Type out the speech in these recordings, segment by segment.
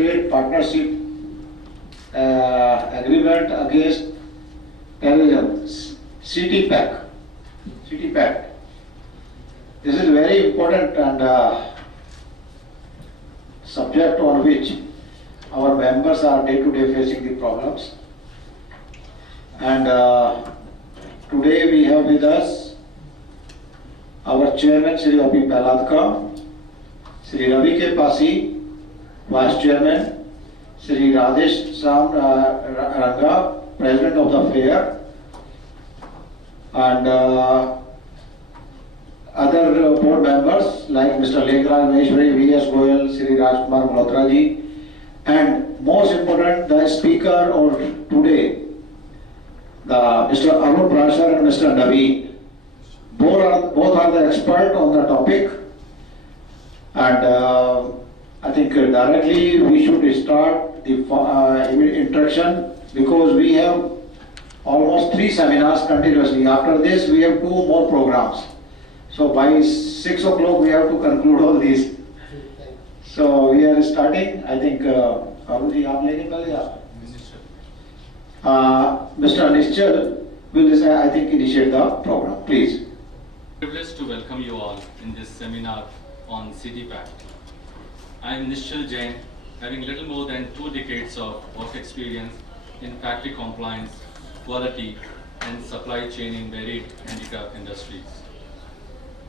Trade Partnership Agreement Against Terrorism, CTPAC. CTPAC. This is very important and subject on which our members are day-to-day facing the problems. And today we have with us our chairman Sri Api Peladka, Sri Ravi K. Pasi, vice chairman, Sri Rajesh Sam Ranga, president of the fair, and other board members like Mr. Lekhraj Maheshwari, V.S. Goyal, Sri Rajkumar Malhotra ji, and most important, the speaker of today, Mr. Arun Prashar and Mr. Naveen. Both are the expert on the topic, and I think directly we should start the introduction, because we have almost 3 seminars continuously. After this we have 2 more programs. So by 6 o'clock we have to conclude all these. So we are starting. I think Arun ji, aap leke pehle aap. Mr. Nischal will, I think, initiate the program. Please. Privileged to welcome you all in this seminar on CTPAC. I am Nischal Jain, having little more than 2 decades of work experience in factory compliance, quality, and supply chain in varied handicraft industries.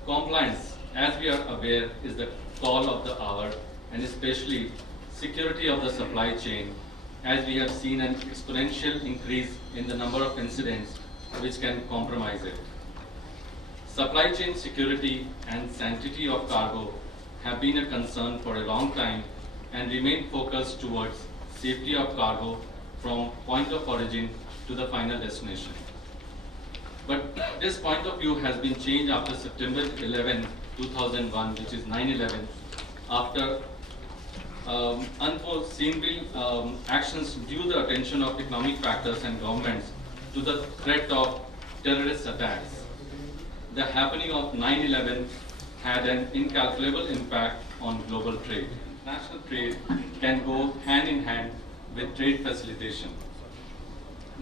Compliance, as we are aware, is the call of the hour, and especially security of the supply chain, as we have seen an exponential increase in the number of incidents which can compromise it. Supply chain security and sanctity of cargo have been a concern for a long time and remain focused towards safety of cargo from point of origin to the final destination. But this point of view has been changed after September 11, 2001, which is 9/11, after unforeseen actions due the attention of economic factors and governments to the threat of terrorist attacks. The happening of 9/11 had an incalculable impact on global trade. National trade can go hand in hand with trade facilitation.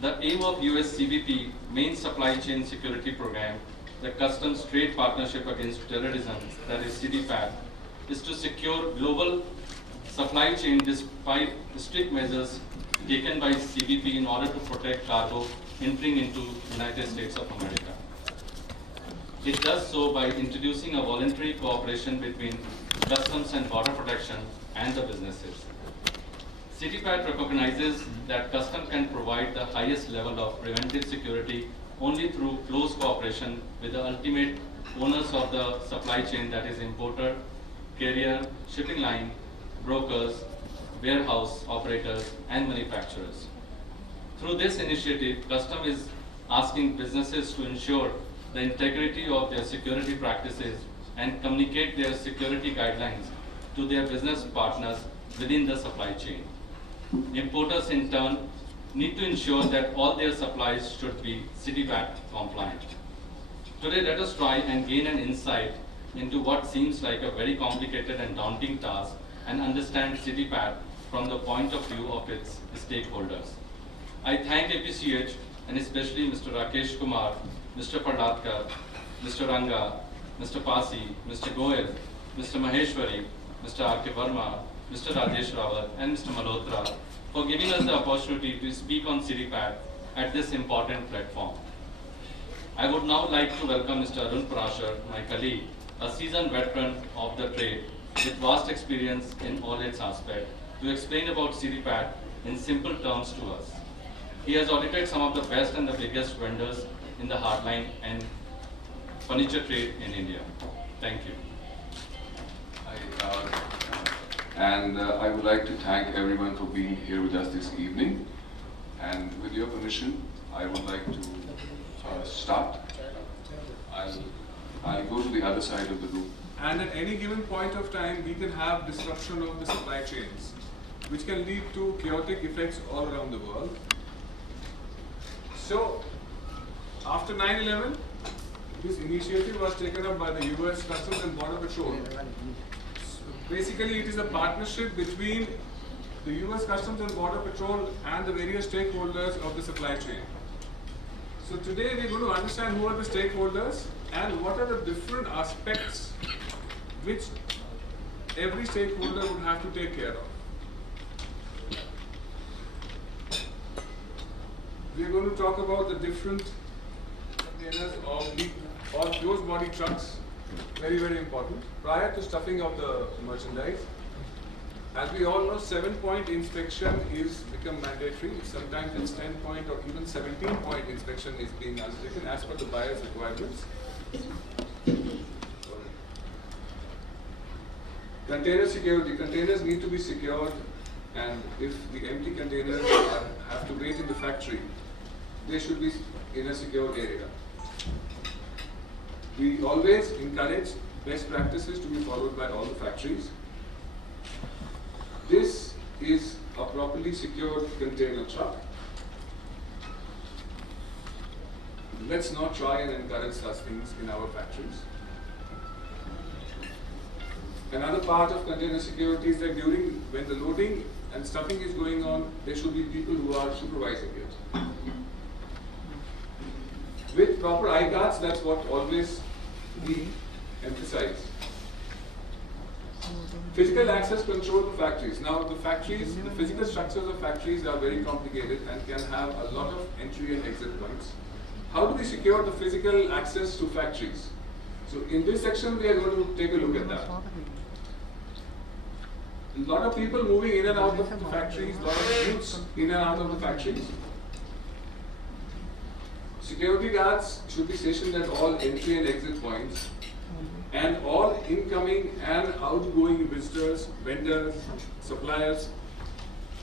The aim of US CBP main supply chain security program, the Customs Trade Partnership Against Terrorism, that is CTPAC, is to secure global supply chain despite strict measures taken by CBP in order to protect cargo entering into United States of America. It does so by introducing a voluntary cooperation between Customs and Border Protection and the businesses. CTPAT recognizes that Customs can provide the highest level of preventive security only through close cooperation with the ultimate owners of the supply chain, that is importer, carrier, shipping line, brokers, warehouse operators, and manufacturers. Through this initiative, Customs is asking businesses to ensure the integrity of their security practices and communicate their security guidelines to their business partners within the supply chain. Importers, in turn, need to ensure that all their supplies should be CTPAT compliant. Today, let us try and gain an insight into what seems like a very complicated and daunting task and understand CTPAT from the point of view of its stakeholders. I thank APCH and especially Mr. Rakesh Kumar, Mr. Peladka, Mr. Ranga, Mr. Pasi, Mr. Goyal, Mr. Maheshwari, Mr. R.K. Verma, Mr. Rajesh Rawat, and Mr. Malhotra for giving us the opportunity to speak on CTPAT at this important platform. I would now like to welcome Mr. Arun Prashar, my colleague, a seasoned veteran of the trade with vast experience in all its aspects, to explain about CTPAT in simple terms to us. He has audited some of the best and the biggest vendors in the hardline and furniture trade in India. Thank you. I would like to thank everyone for being here with us this evening. And with your permission, I would like to start. I'll go to the other side of the room. And at any given point of time, we can have disruption of the supply chains, which can lead to chaotic effects all around the world. So, after 9/11, this initiative was taken up by the US Customs and Border Patrol. Basically, it is a partnership between the US Customs and Border Patrol and the various stakeholders of the supply chain. So today we're going to understand who are the stakeholders and what are the different aspects which every stakeholder would have to take care of. We are going to talk about the different containers of closed body trucks, very, very important, prior to stuffing of the merchandise. As we all know, 7-point inspection is become mandatory. Sometimes it's 10-point or even 17-point inspection is being undertaken as per the buyer's requirements. Container security. Containers need to be secured, and if the empty containers have to wait in the factory, they should be in a secure area. We always encourage best practices to be followed by all the factories. This is a properly secured container truck. Let's not try and encourage such things in our factories. Another part of container security is that when the loading and stuffing is going on, there should be people who are supervising it. With proper eye guards, that's what always we emphasize. Physical access control to factories. Now the physical structures of factories are very complicated and can have a lot of entry and exit points. How do we secure the physical access to factories? So in this section we are going to take a look at that. A lot of people moving in and out of the factories, a lot of goods in and out of the factories. Security guards should be stationed at all entry and exit points, and all incoming and outgoing visitors, vendors, suppliers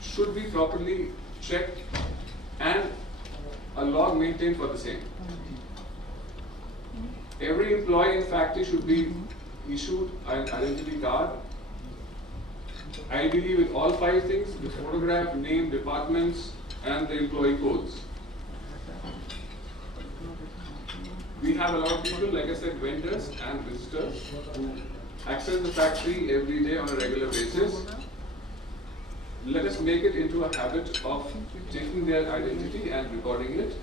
should be properly checked and a log maintained for the same. Every employee in factory should be issued an identity card, ideally with all 5 things: the photograph, name, departments, and the employee codes. We have a lot of people, like I said, vendors and visitors who access the factory every day on a regular basis. Let us make it into a habit of taking their identity and recording it.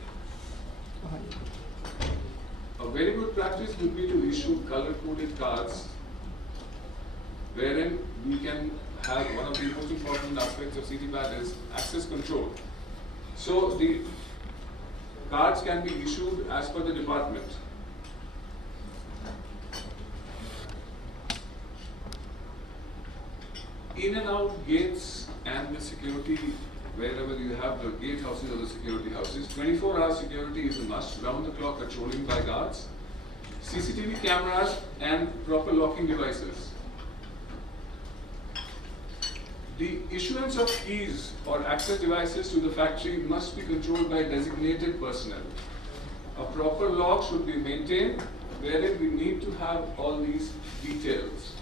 A very good practice would be to issue color-coded cards, wherein we can have one of the most important aspects of CTPAT is access control. So the cards can be issued as per the department. In and out gates and the security, wherever you have the gate houses or the security houses, 24-hour security is a must, round-the-clock patrolling by guards, CCTV cameras and proper locking devices. The issuance of keys or access devices to the factory must be controlled by designated personnel. A proper log should be maintained, wherein we need to have all these details.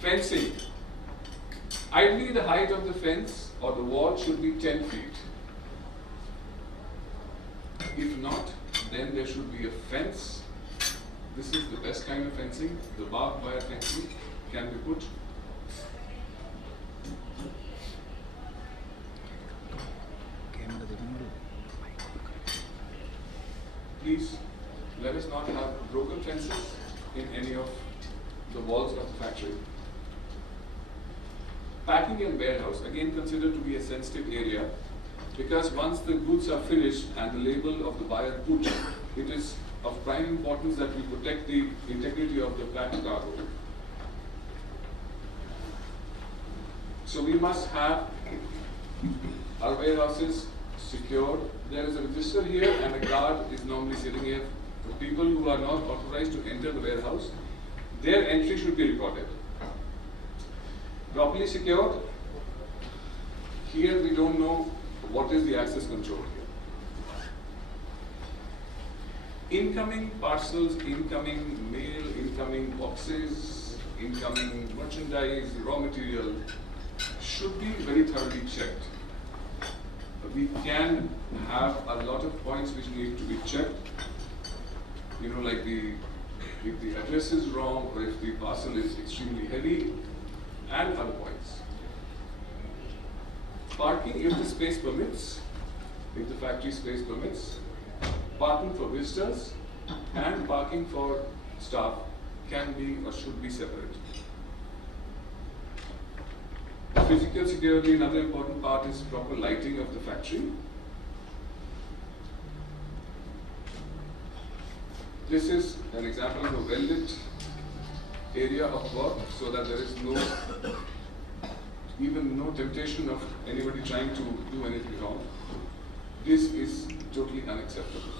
Fencing. Ideally, the height of the fence or the wall should be 10 feet. If not, then there should be a fence. This is the best kind of fencing, the barbed wire fencing can be put. Please let us not have broken fences in any of the walls of the factory. Packing and warehouse, again considered to be a sensitive area, because once the goods are finished and the label of the buyer put, it is of prime importance that we protect the integrity of the packed cargo. So we must have our warehouses secured. There is a register here and a guard is normally sitting here. For people who are not authorized to enter the warehouse, their entry should be recorded. Properly secured. Here we don't know what is the access control here. Incoming parcels, incoming mail, incoming boxes, incoming merchandise, raw material should be very thoroughly checked. We can have a lot of points which need to be checked. You know, like if the address is wrong or if the parcel is extremely heavy, and other points. Parking if the space permits, if the factory space permits, parking for visitors and parking for staff can be or should be separate. Physical security, another important part is proper lighting of the factory. This is an example of a well-lit area of work so that there is even no temptation of anybody trying to do anything wrong. This is totally unacceptable.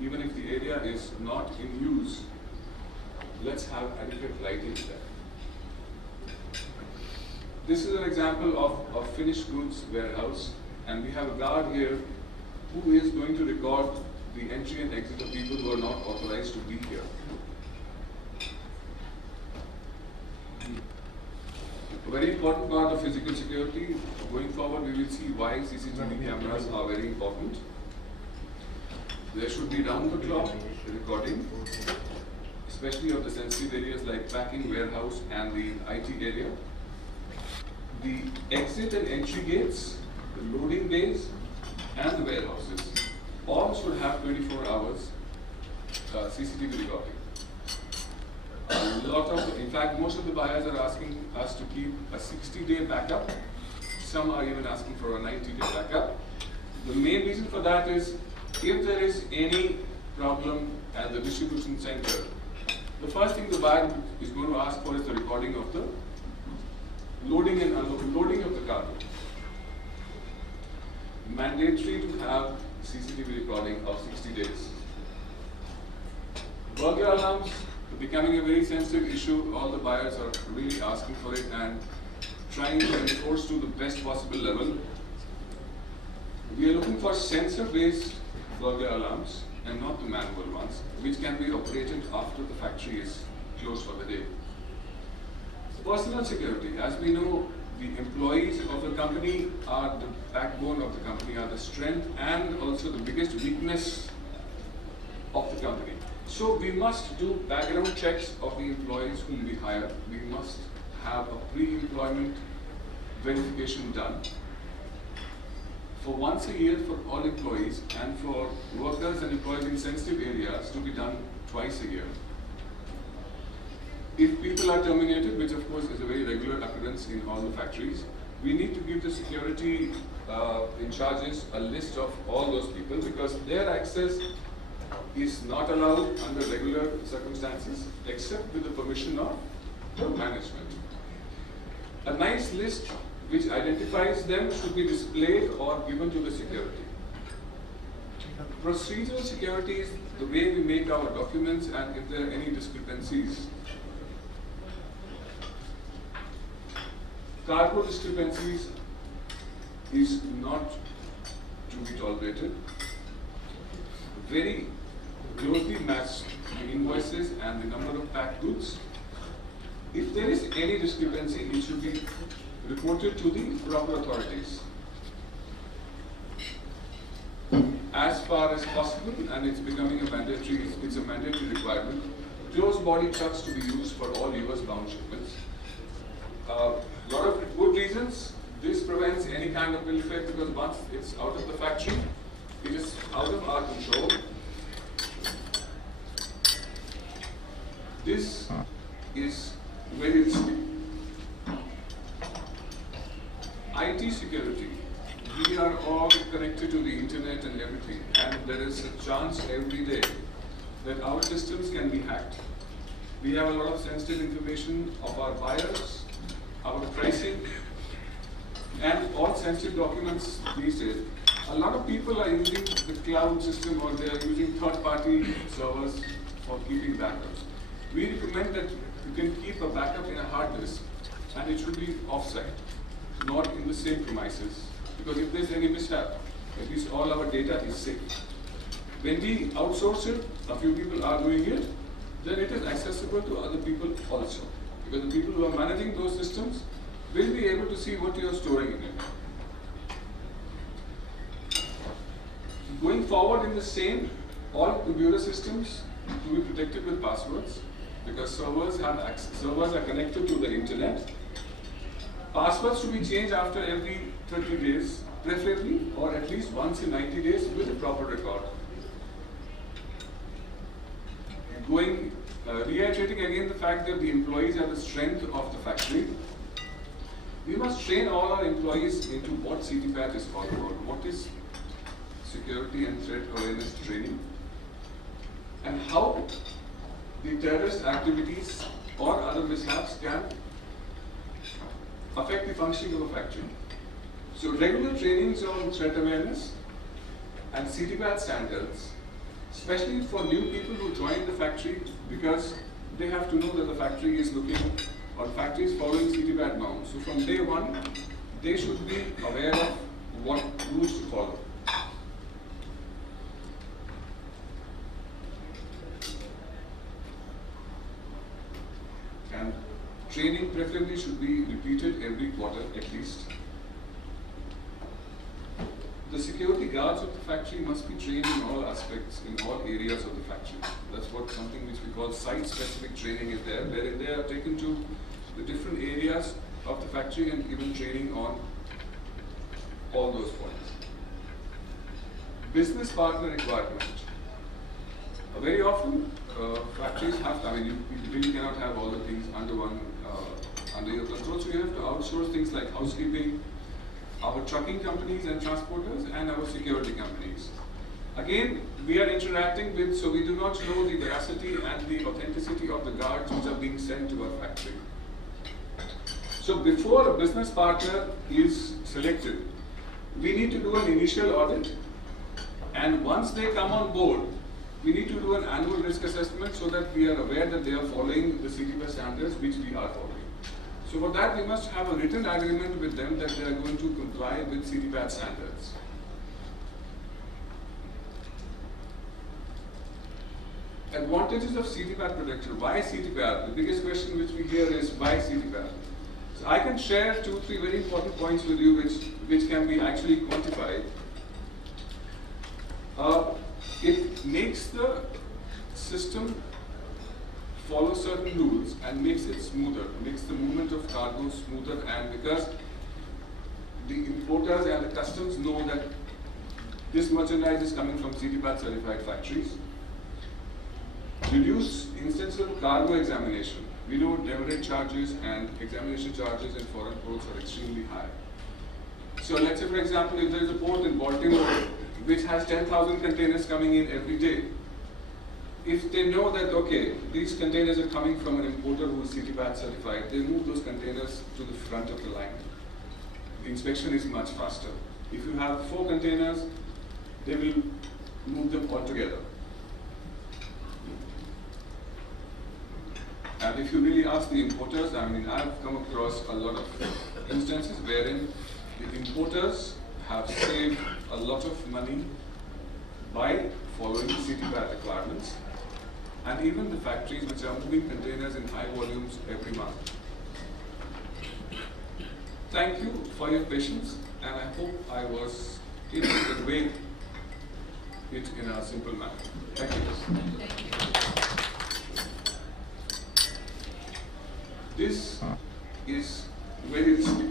Even if the area is not in use, let's have adequate lighting there. This is an example of a finished goods warehouse, and we have a guard here who is going to record the entry and exit of people who are not authorized to be here. A very important part of physical security. Going forward, we will see why CCTV cameras are very important. There should be round-the-clock recording, especially of the sensitive areas like packing, warehouse, and the IT area. The exit and entry gates, the loading bays, and the warehouses all should have 24 hours CCTV recording. In fact, most of the buyers are asking us to keep a 60-day backup. Some are even asking for a 90-day backup. The main reason for that is if there is any problem at the distribution center, the first thing the buyer is going to ask for is the recording of the loading and unloading of the cargo. Mandatory to have CCTV recording of 60 days. Burglar alarms becoming a very sensitive issue. All the buyers are really asking for it and trying to enforce to the best possible level. We are looking for sensor-based burglar alarms and not the manual ones, which can be operated after the factory is closed for the day. Personal security. As we know, the employees of the company are the backbone of the company, are the strength and also the biggest weakness of the company. So we must do background checks of the employees whom we hire. We must have a pre-employment verification done for once a year for all employees, and for workers and employees in sensitive areas to be done twice a year. If people are terminated, which of course is a very regular occurrence in all the factories, we need to give the security in charges a list of all those people, because their access is not allowed under regular circumstances except with the permission of the management. A nice list which identifies them should be displayed or given to the security. Procedural security is the way we make our documents, and if there are any discrepancies. Cargo discrepancies is not to be tolerated. Very closely match the invoices and the number of packed goods. If there is any discrepancy, it should be reported to the proper authorities. As far as possible, and it's becoming a mandatory, it's a mandatory requirement, closed body trucks to be used for all US bound shipments. A lot of good reasons. This prevents any kind of bill fare, because once it's out of the factory, it is out of our control. This is very risky. IT security. We are all connected to the internet and everything, and there is a chance every day that our systems can be hacked. We have a lot of sensitive information of our buyers, our pricing, and all sensitive documents these days. A lot of people are using the cloud system, or they are using third-party servers for keeping backups. We recommend that you can keep a backup in a hard disk, and it should be off-site, not in the same premises, because if there's any mishap, at least all our data is safe. When we outsource it, a few people are doing it, then it is accessible to other people also, because the people who are managing those systems will be able to see what you are storing in it. Going forward in the same, all computer systems to be protected with passwords, because servers are connected to the internet, Passwords to be changed after every 30 days, preferably, or at least once in 90 days with a proper record. Reiterating again the fact that the employees are the strength of the factory. We must train all our employees into what CTPAT is all about. What is security and threat awareness training? And how the terrorist activities or other mishaps can affect the functioning of a factory. So regular trainings on threat awareness and CTPAT standards, especially for new people who join the factory, because they have to know that the factory is looking, or factory is following CTPAT norms. So from day one, they should be aware of what rules to follow. And training preferably should be repeated every quarter at least. The security guards of the factory must be trained in all aspects, in all areas of the factory. That's what something which we call site-specific training is there, wherein they are taken to the different areas of the factory and given training on all those points. Business partner requirement. Very often, factories have, you really cannot have all the things under under your control, so you have to outsource things like housekeeping, our trucking companies and transporters, and our security companies. Again, we are interacting with, so we do not know the veracity and the authenticity of the guards which are being sent to our factory. So before a business partner is selected, we need to do an initial audit, and once they come on board, we need to do an annual risk assessment so that we are aware that they are following the CTPAT standards which we are following. So for that, we must have a written agreement with them that they are going to comply with CTPAT standards. Advantages of CTPAT protection. Why CTPAT? The biggest question which we hear is why CTPAT? So I can share 2-3 very important points with you which can be actually quantified. It makes the system follow certain rules and makes it smoother, makes the movement of cargo smoother, and because the importers and the customs know that this merchandise is coming from CTPAT certified factories. Reduce instances of cargo examination. We know demurrage charges and examination charges in foreign ports are extremely high. So let's say, for example, if there is a port in Baltimore which has 10,000 containers coming in every day, if they know that, okay, these containers are coming from an importer who is CTPAT certified, they move those containers to the front of the line. The inspection is much faster. If you have 4 containers, they will move them all together. And if you really ask the importers, I've come across a lot of instances wherein the importers have saved a lot of money by following CTPAT requirements, and even the factories which are moving containers in high volumes every month. Thank you for your patience, and I hope I was able to convey it in a simple manner. Thank you. This is very risky.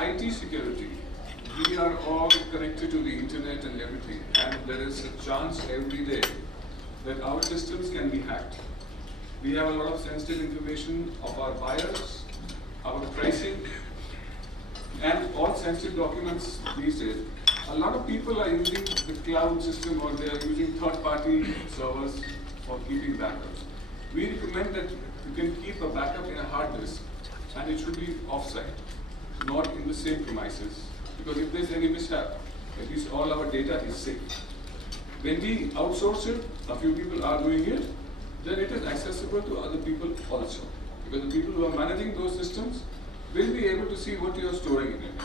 IT security. We are all connected to the internet and everything, and there is a chance every day that our systems can be hacked. We have a lot of sensitive information of our buyers, our pricing, and all sensitive documents these days. A lot of people are using the cloud system, or they are using third-party servers for keeping backups. We recommend that you can keep a backup in a hard disk, and it should be off-site, not in the same premises. Because if there's any mishap, at least all our data is safe. When we outsource it, a few people are doing it, then it is accessible to other people also. Because the people who are managing those systems will be able to see what you are storing in it.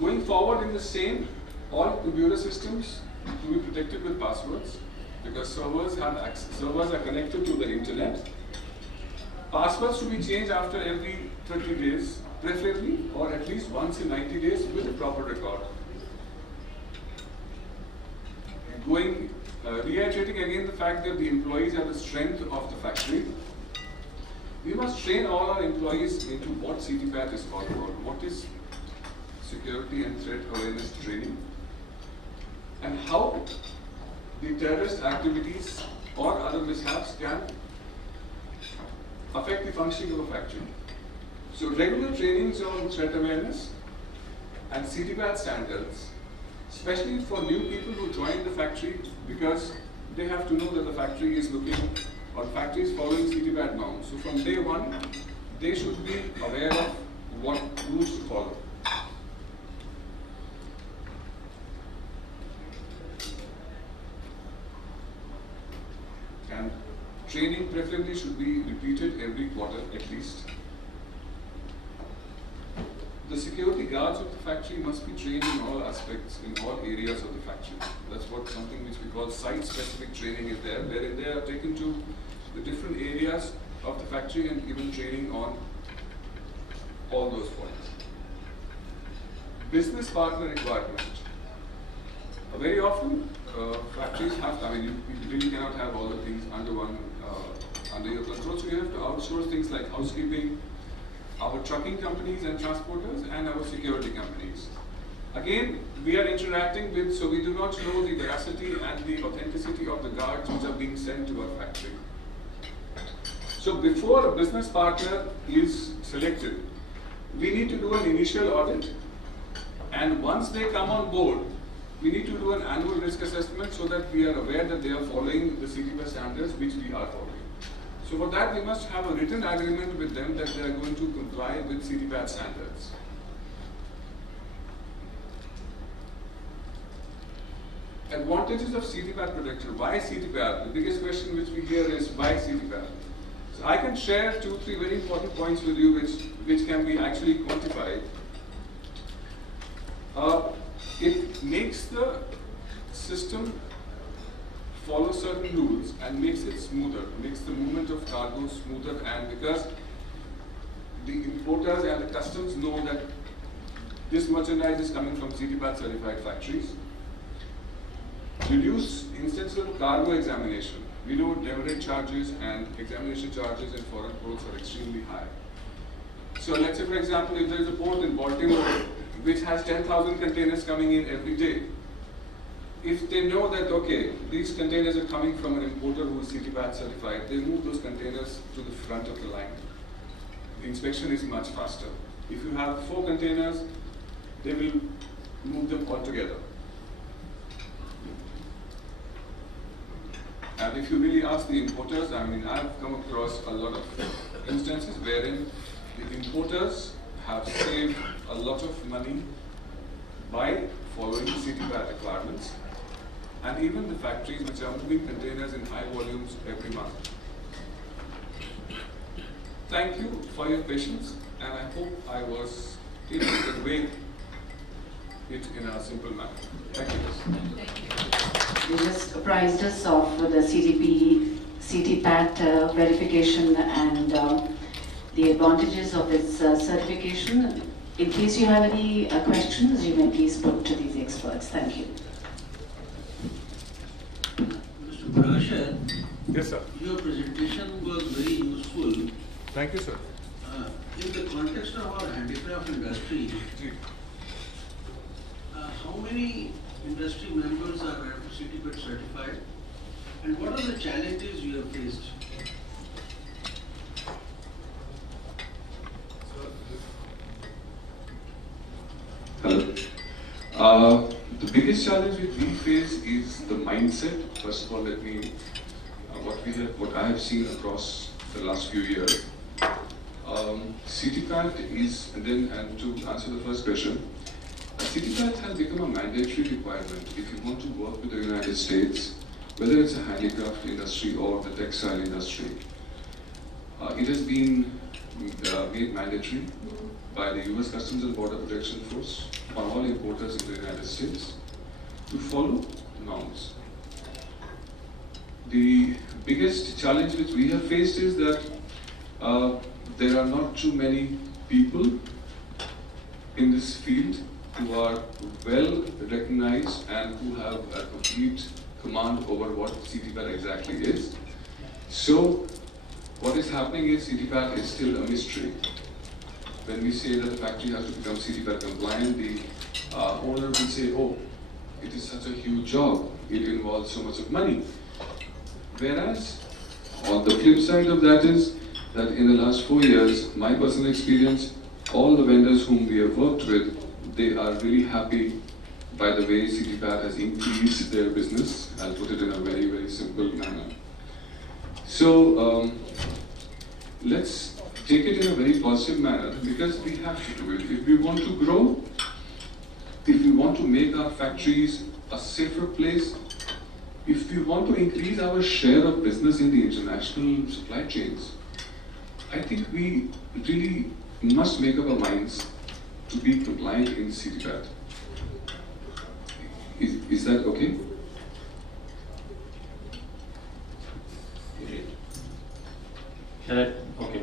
Going forward in the same, all computer systems to be protected with passwords, because servers are connected to the internet. Passwords to be changed after every 30 days, preferably, or at least once in 90 days with a proper record. reiterating again the fact that the employees are the strength of the factory. We must train all our employees into what CTPAT is all about. What is security and threat awareness training, and how the terrorist activities or other mishaps can affect the functioning of a factory. So regular trainings on threat awareness and CTPAT standards, especially for new people who join the factory, because they have to know that the factory is looking, or factory is following CTPAT norms. So from day one, they should be aware of what rules to follow. And training preferably should be repeated every quarter at least. The security guards of the factory must be trained in all aspects, in all areas of the factory. That's what something which we call site-specific training is there, wherein they are taken to the different areas of the factory and given training on all those points. Business partner requirement. Very often, factories have, you really cannot have all the things under your control, so you have to outsource things like housekeeping, our trucking companies and transporters, and our security companies. Again, we are interacting with, so we do not know the veracity and the authenticity of the guards which are being sent to our factory. So before a business partner is selected, we need to do an initial audit, and once they come on board, we need to do an annual risk assessment so that we are aware that they are following the CTPAT standards which we are following. So for that, we must have a written agreement with them that they are going to comply with CTPAT standards. Advantages of CTPAT protection. Why CTPAT? The biggest question which we hear is why CTPAT? So I can share 2-3 very important points with you which can be actually quantified. It makes the system follow certain rules and makes it smoother, makes the movement of cargo smoother, and because the importers and the customs know that this merchandise is coming from CTPAT certified factories. Reduce instances of cargo examination. We know demurrage charges and examination charges in foreign ports are extremely high. So let's say, for example, if there is a port in Baltimore which has 10,000 containers coming in every day, if they know that, okay, these containers are coming from an importer who is CTPAT certified, they move those containers to the front of the line. The inspection is much faster. If you have 4 containers, they will move them all together. And if you really ask the importers, I've come across a lot of instances wherein the importers have saved a lot of money by following CTPAT requirements, and even the factories which are moving containers in high volumes every month. Thank you for your patience, and I hope I was able to convey it in a simple manner. Thank you. Thank you. You just apprised us of the CTPAT verification and the advantages of its certification. In case you have any questions, you may please put to these experts. Thank you. Mr. Parashar, Yes, sir. your presentation was very useful. Thank you, sir. In the context of our handicraft industry, how many industry members are CTPAT certified, and what are the challenges you have faced? Hello. The biggest challenge which we face is the mindset. First of all, what I have seen across the last few years. CTPAT is, and to answer the first question, CTPAT has become a mandatory requirement if you want to work with the United States, whether it's a handicraft industry or the textile industry. It has been made mandatory by the US Customs and Border Protection Force on all importers in the United States to follow norms. The biggest challenge which we have faced is that there are not too many people in this field who are well recognized and who have a complete command over what CTPAT exactly is. So what is happening is CTPAT is still a mystery. When we say that the factory has to become CTPAT compliant, the owner will say, oh, it is such a huge job, it involves so much of money. Whereas, on the flip side of that is that in the last 4 years, my personal experience, all the vendors whom we have worked with, they are really happy by the way CTPAT has increased their business. I'll put it in a very, very simple manner. So, let's take it in a very positive manner because we have to do it. If we want to grow, if we want to make our factories a safer place, if we want to increase our share of business in the international supply chains, I think we really must make up our minds to be compliant in CTPAT. Is that okay? Okay.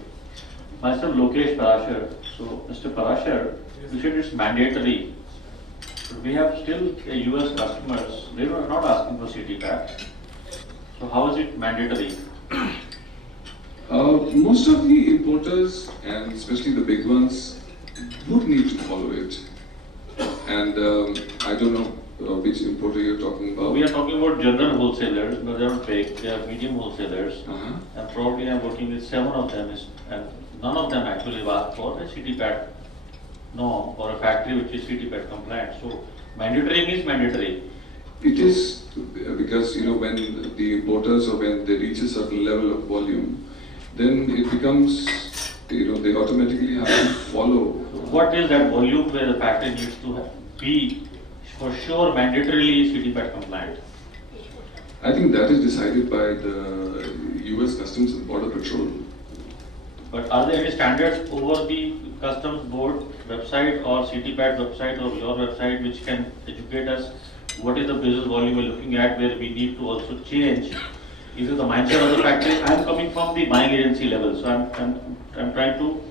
Myself, Lokesh Parashar. So, Mr. Parashar, you said it's mandatory. But we have still US customers, they are not asking for CTPAT. So, how is it mandatory? Most of the importers, and especially the big ones, would need to follow it. And I don't know which importer you're talking about. We are talking about general wholesalers, but they are not big, they are medium wholesalers. And probably I'm working with 7 of them, and none of them actually have asked for a CTPAT norm or a factory which is CTPAT compliant. So, mandatory means mandatory. It is because, you know, when the importers or when they reach a certain level of volume, then it becomes, you know, they automatically have to follow. What is that volume where the factory needs to be for sure mandatorily CTPAT compliant? I think that is decided by the US Customs and Border Patrol. But are there any standards over the Customs Board website or CTPAT website or your website which can educate us what is the business volume we're looking at where we need to also change either the mindset of the factory? I'm coming from the buying agency level, so I'm trying to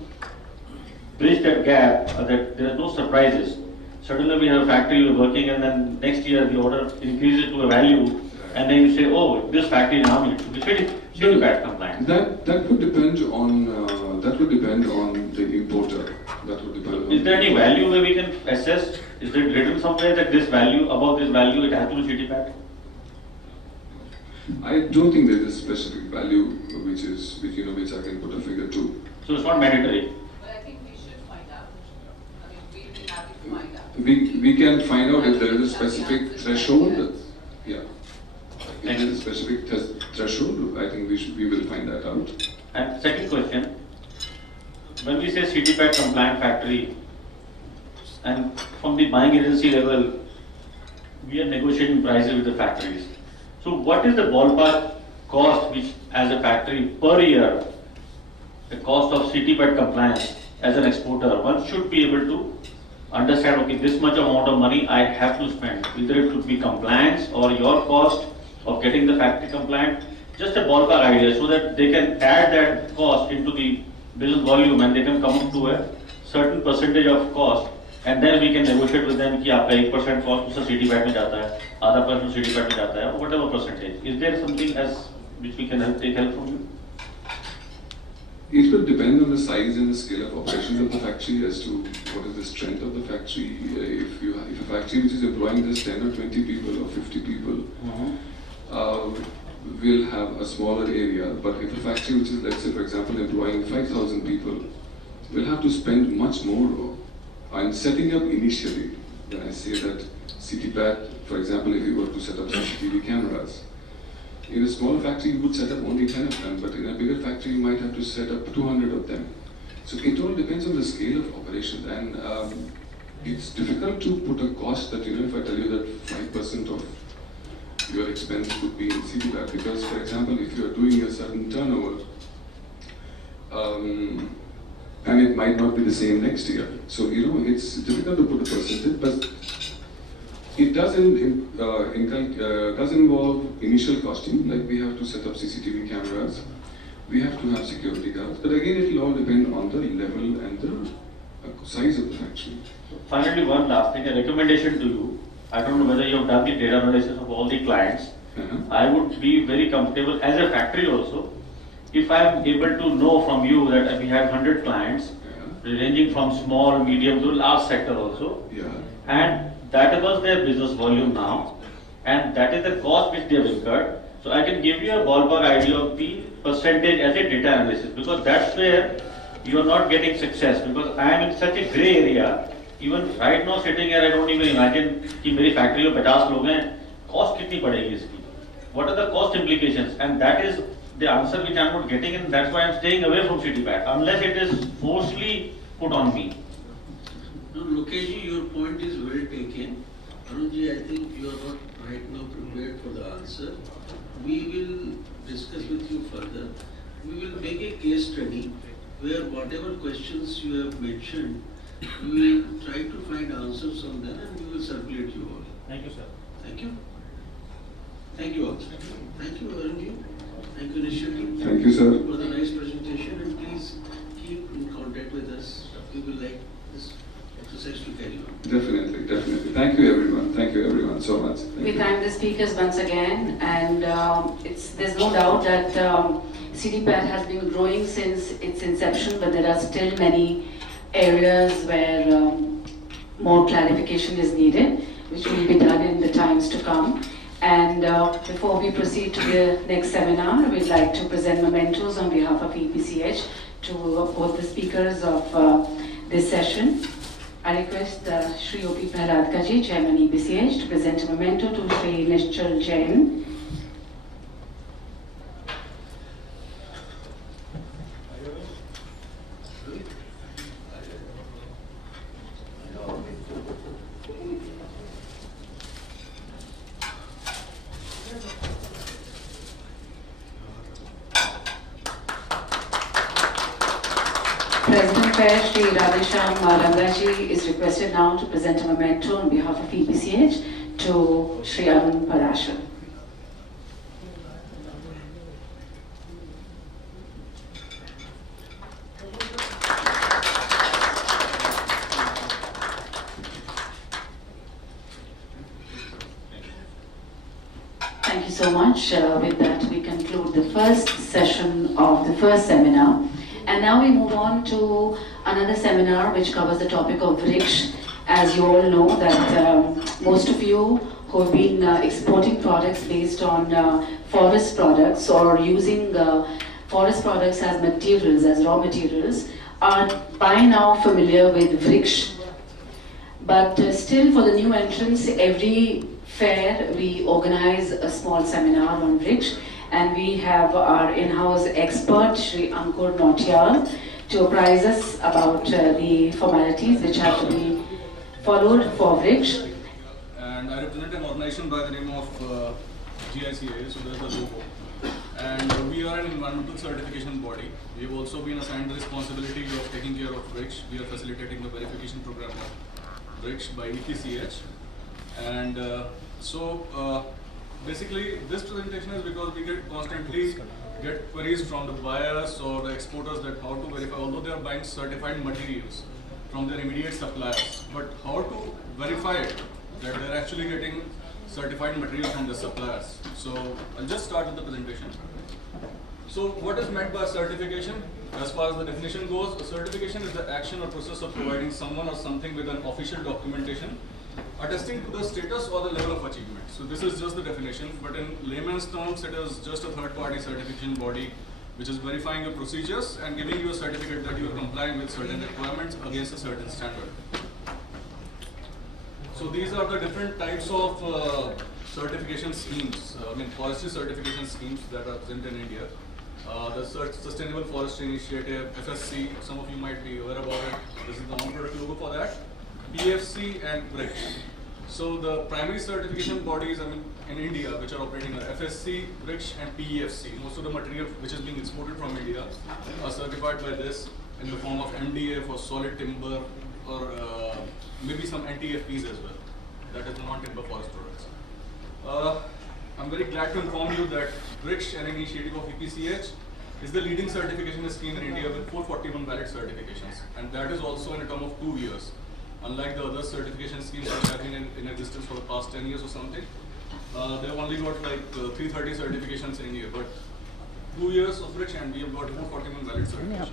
bridge that gap that there are no surprises. Suddenly we have a factory we're working and then next year the order increases to a value and then you say, oh, this factory now needs to be CTPAT compliant. That would depend on the importer. That would depend on. Is there any value where we can assess? Is it written somewhere that this value, above this value, it has to be CTPAT? I don't think there is a specific value which I can put a figure to. So it's not mandatory. But I think we should find out. I mean, we'd be happy to find out. We can find out if there is a specific threshold. Yeah. If there is a specific threshold, I think we will find that out. And second question, when we say CTPAT compliant factory, and from the buying agency level, we are negotiating prices with the factories. So what is the ballpark cost which as a factory per year, the cost of CTPAT compliance as an exporter, one should be able to understand, okay, this much amount of money I have to spend, either it could be compliance or your cost of getting the factory compliant, just a ballpark idea so that they can add that cost into the business volume and they can come up to a certain percentage of cost and then we can negotiate with them कि आपका 1% cost उसका CTPAT में जाता है, आधा % CTPAT में जाता है, whatever percentage. Is there something as which we can take help from you? It will depend on the size and the scale of operations of the factory as to what is the strength of the factory. If a factory which is employing just 10 or 20 people or 50 people will have a smaller area, but if a factory which is, let's say for example, employing 5,000 people, will have to spend much more on setting up initially. When I say that CTPAT, for example, if you were to set up CCTV cameras, in a small factory you would set up only 10 of them, but in a bigger factory you might have to set up 200 of them. So it all depends on the scale of operations, and it's difficult to put a cost that, you know, if I tell you that 5% of your expense would be in CTPAT, because for example, if you are doing a certain turnover, and it might not be the same next year. So, you know, it's difficult to put a percentage, but it does involve initial costing, like we have to set up CCTV cameras, we have to have security guards, but again it will all depend on the level and the size of the factory. Finally, one last thing, a recommendation to you. I don't know whether you have done the data analysis of all the clients. I would be very comfortable as a factory also if I am able to know from you that we have 100 clients ranging from small, medium to large sector also, and that was their business volume now, and that is the cost which they have incurred. So I can give you a ballpark idea of the percentage as a data analysis, because that's where you are not getting success, because I am in such a gray area. Even right now sitting here, I don't even imagine कि मेरी factory में 50 लोग हैं, cost कितनी पड़ेगी इसकी? What are the cost implications? And that is the answer which I am not getting, and that's why I am staying away from CityPack unless it is forcefully put on me. No, Lokeshji, your point is well taken. Arunji, I think you are not right now prepared for the answer. We will discuss with you further. We will make a case study where whatever questions you have mentioned, we will try to find answers on that and we will circulate you all. Thank you, sir. Thank you. Thank you all. Thank you, Arunji. Thank you, Nishant. Thank you, sir. For the nice presentation, and please keep in contact with us. We will like this exercise to carry on. Definitely, definitely. Thank you, everyone. Thank you, everyone, so much. We thank the speakers once again, and there's no doubt that CityPath has been growing since its inception, but there are still many areas where more clarification is needed, which will be done in the times to come. And before we proceed to the next seminar, we'd like to present mementos on behalf of EPCH to both the speakers of this session. I request Shri O.P. Prahaladka ji, Chairman EPCH, to present a memento to Shri Nishchal Jain. President Fair Shri Radhesham Rangaji is requested now to present a memento on behalf of EPCH to Shri Arun Parashar. Thank you so much. With that, we conclude the first session of the first seminar. And now we move on to another seminar which covers the topic of Epch. As you all know that most of you who have been exporting products based on forest products or using forest products as materials, as raw materials, are by now familiar with Epch. But still, for the new entrants, every fair we organize a small seminar on Epch. And we have our in-house expert, Shri Ankur Nautiyal, to apprise us about the formalities which have to be followed for Epch. And I represent an organization by the name of GICA, so there's the logo. And we are an environmental certification body. We have also been assigned the responsibility of taking care of Epch. We are facilitating the verification program of Epch by EPCH. And basically, this presentation is because we constantly get queries from the buyers or the exporters that how to verify, although they are buying certified materials from their immediate suppliers, but how to verify it, that they're actually getting certified material from the suppliers. So I'll just start with the presentation. So what is meant by certification? As far as the definition goes, a certification is the action or process of providing someone or something with an official documentation attesting to the status or the level of achievement. So this is just the definition, but in layman's terms, it is just a third-party certification body which is verifying your procedures and giving you a certificate that you are complying with certain requirements against a certain standard. So these are the different types of certification schemes, forestry certification schemes that are present in India. The Sustainable Forestry Initiative, FSC, some of you might be aware about it. This is the on-product logo for that. PFC and Epch. So the primary certification bodies in India which are operating are FSC, Epch and PEFC. Most of the material which is being exported from India are certified by this in the form of MDA for solid timber or maybe some NTFPs as well. That is non-timber forest products. I'm very glad to inform you that Epch, an initiative of EPCH, is the leading certification scheme in India with 441 valid certifications, and that is also in a term of 2 years. Unlike the other certification schemes which have been in existence for the past 10 years or something, they've only got like 330 certifications in India, but 2 years of Rich and we have got 441 valid certifications.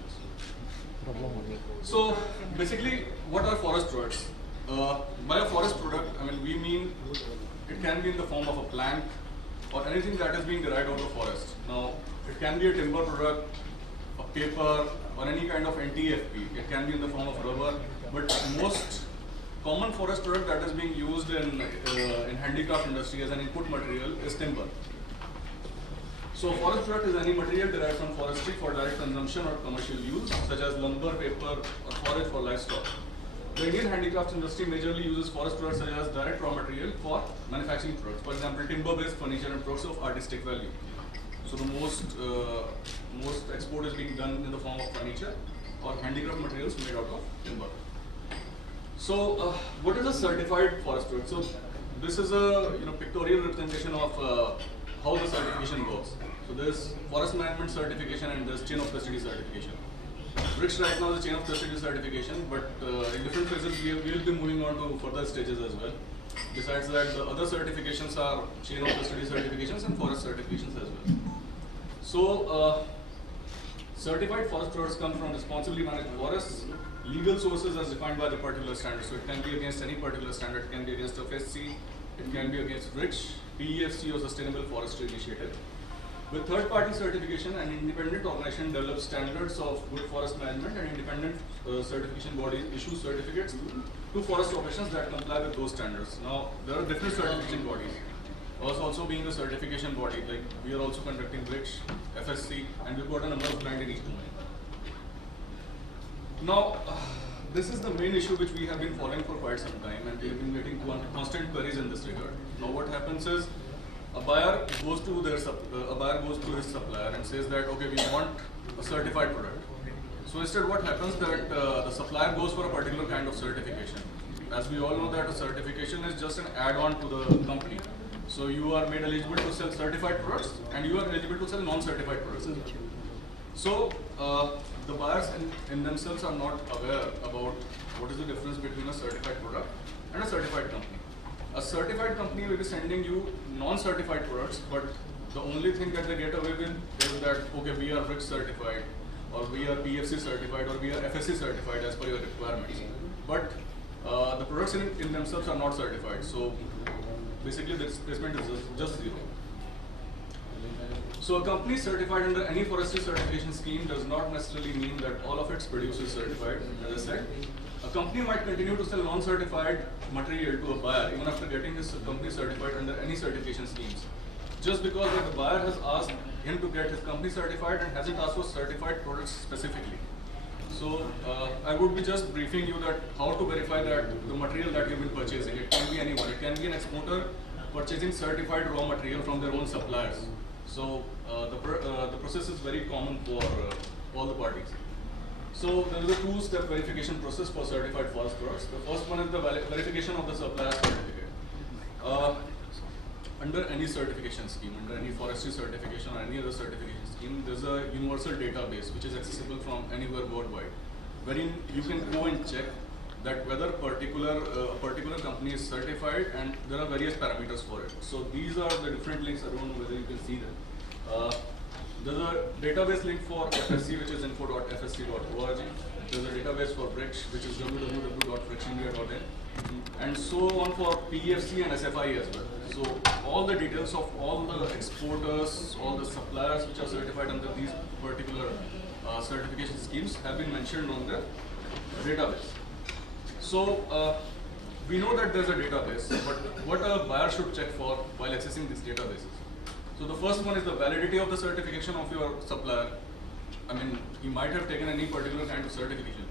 So basically, what are forest products? By a forest product, I mean we mean it can be in the form of a plank or anything that is being derived out of forest. Now, it can be a timber product, a paper, or any kind of NTFP. It can be in the form of rubber, but most common forest product that is being used in handicraft industry as an input material is timber. So forest product is any material derived from forestry for direct consumption or commercial use, such as lumber, paper, or forage for livestock. The Indian handicraft industry majorly uses forest products such as direct raw material for manufacturing products. For example, timber-based furniture and products of artistic value. So the most export is being done in the form of furniture or handicraft materials made out of timber. So what is a certified forest product? So this is a pictorial representation of how the certification works. So there's forest management certification and there's chain of custody certification. Rich right now is a chain of custody certification, but in different phases we will be moving on to further stages as well. Besides that, the other certifications are chain of custody certifications and forest certifications as well. So certified forest products come from responsibly managed forests, legal sources as defined by the particular standard. So it can be against any particular standard, it can be against FSC, it can be against Rich, PEFC or Sustainable Forestry Initiative. With third-party certification, an independent organization develops standards of good forest management, and independent certification bodies issue certificates to forest operations that comply with those standards. Now, there are different certification bodies. Us also being a certification body, like we are also conducting Rich, FSC, and we've got a number of clients in each domain. Now, this is the main issue which we have been following for quite some time, and we have been getting constant queries in this regard. Now, what happens is, a buyer goes to his supplier and says that, okay, we want a certified product. So instead, what happens that the supplier goes for a particular kind of certification. As we all know that a certification is just an add-on to the company. So you are made eligible to sell certified products, and you are eligible to sell non-certified products. So the buyers in themselves are not aware about what is the difference between a certified product and a certified company. A certified company will be sending you non-certified products, but the only thing that they get away with is that, okay, we are Rich certified, or we are PFC certified, or we are FSC certified as per your requirements. But the products in themselves are not certified. So basically, the displacement is just zero. So a company certified under any forestry certification scheme does not necessarily mean that all of its produce is certified. As I said, a company might continue to sell non-certified material to a buyer even after getting his company certified under any certification schemes, just because the buyer has asked him to get his company certified and hasn't asked for certified products specifically. So I would be just briefing you that how to verify that the material that you've been purchasing, it can be anyone. It can be an exporter purchasing certified raw material from their own suppliers. So the process is very common for all the parties. So there is a two-step verification process for certified forest products. The first one is the verification of the supplier certificate. Under any certification scheme, under any forestry certification or any other certification scheme, there's a universal database which is accessible from anywhere worldwide, wherein you can go and check that whether a particular company is certified, and there are various parameters for it. So these are the different links. I don't know whether you can see them. There's a database link for FSC, which is info.fsc.org. There's a database for Rich, which is www.richindia.in, and so on for PEFC and SFI as well. So all the details of all the exporters, all the suppliers which are certified under these particular certification schemes have been mentioned on the database. So we know that there's a database, but what a buyer should check for while accessing these databases. So the first one is the validity of the certification of your supplier. I mean, you might have taken any particular kind of certification,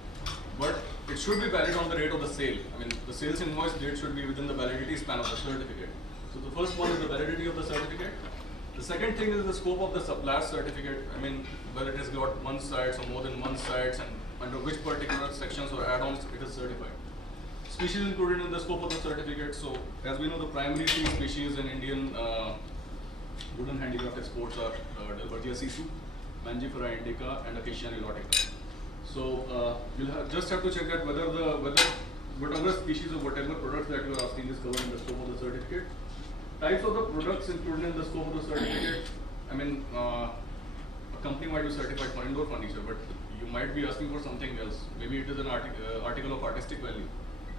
but it should be valid on the date of the sale. I mean, the sales invoice date should be within the validity span of the certificate. So the first one is the validity of the certificate. The second thing is the scope of the supplier certificate. I mean, whether it has got one sites or more than one sites, and under which particular sections or add-ons it is certified. Species included in the scope of the certificate. So as we know, the primary three species in Indian wooden handicraft exports are Delbergia sisu, Mangifera indica, and Acacia nilotica. So you'll just have to check that whether whatever species or whatever products that you are asking is covered in the scope of the certificate. Types of the products included in the scope of the certificate. I mean, a company might be certified for indoor furniture, but you might be asking for something else. Maybe it is an article of artistic value,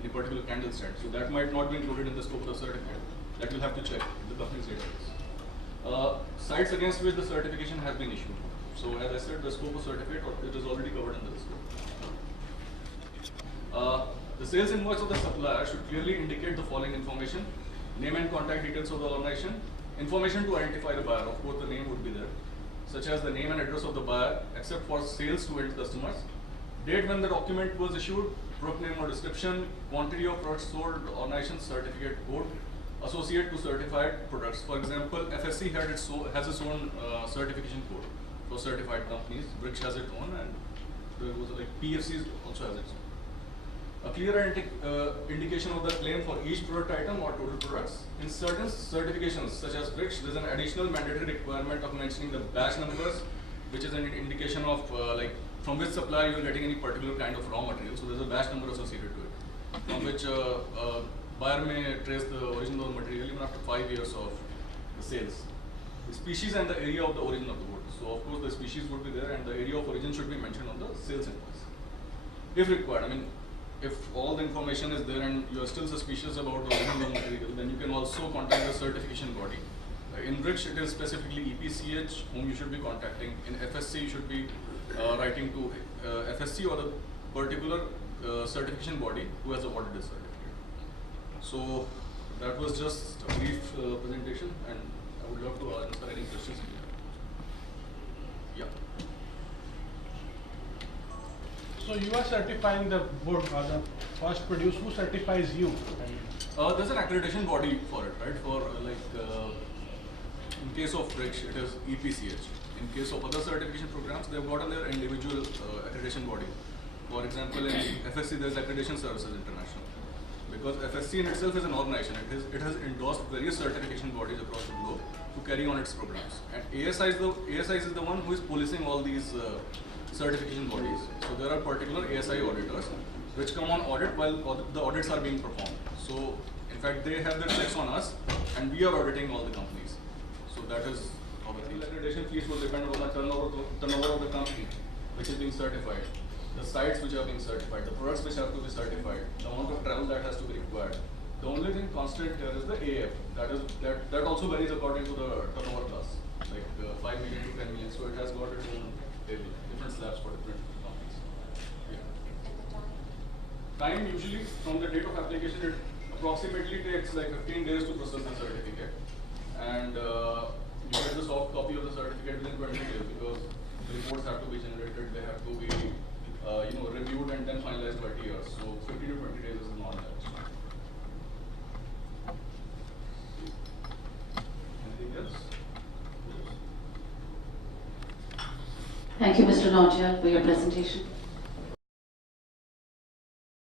any particular candle stand. So that might not be included in the scope of the certificate. That you'll have to check in the company's database. Sites against which the certification has been issued. So as I said, the scope of certificate, it is already covered in the scope. The sales invoice of the supplier should clearly indicate the following information: name and contact details of the organization, information to identify the buyer, of course the name would be there, such as the name and address of the buyer, except for sales to end customers, date when the document was issued, product name or description, quantity of products sold, organization certificate code, associate to certified products. For example, FSC has its own certification code for certified companies, which has its own, and there was like PFC also has its own. A clear indication of the claim for each product item or total products. In certain certifications, such as Epch, there is an additional mandatory requirement of mentioning the batch numbers, which is an indication of like from which supplier you are getting any particular kind of raw material. So there is a batch number associated to it, from which buyer may trace the origin of the material even after 5 years of the sales. The species and the area of the origin of the wood. So of course the species would be there, and the area of origin should be mentioned on the sales invoice, if required. I mean, if all the information is there and you are still suspicious about the origin of the material, then you can also contact the certification body. In Epch, it is specifically EPCH whom you should be contacting. In FSC, you should be writing to FSC or the particular certification body who has awarded this certificate. So that was just a brief presentation, and I would love to answer any questions. Yeah. So you are certifying the wood or the first produce. Who certifies you? There's an accreditation body for it, right? For in case of Epch, it is EPCH. In case of other certification programs, they've got on their individual accreditation body. For example, in FSC, there's Accreditation Services International. Because FSC in itself is an organization. It has endorsed various certification bodies across the globe to carry on its programs. And ASI is the one who is policing all these certification bodies. So there are particular ASI auditors which come on audit while the audits are being performed. So in fact, they have their checks on us, and we are auditing all the companies. So that is how the accreditation fees will depend on the turnover of the company which is being certified, the sites which are being certified, the products which have to be certified, the amount of travel that has to be required. The only thing constant here is the AF. That also varies according to the turnover class, like 5 million to 10 million. So it has got its own table, different slabs for different companies. Yeah. Time usually from the date of application, it approximately takes like 15 days to process the certificate, and you get the soft copy of the certificate within 20 days because the reports have to be generated, they have to be reviewed and then finalized by TRs. So 15 to 20 days is the normal. Anything else? Thank you, Mr. Nautiyal, for your presentation.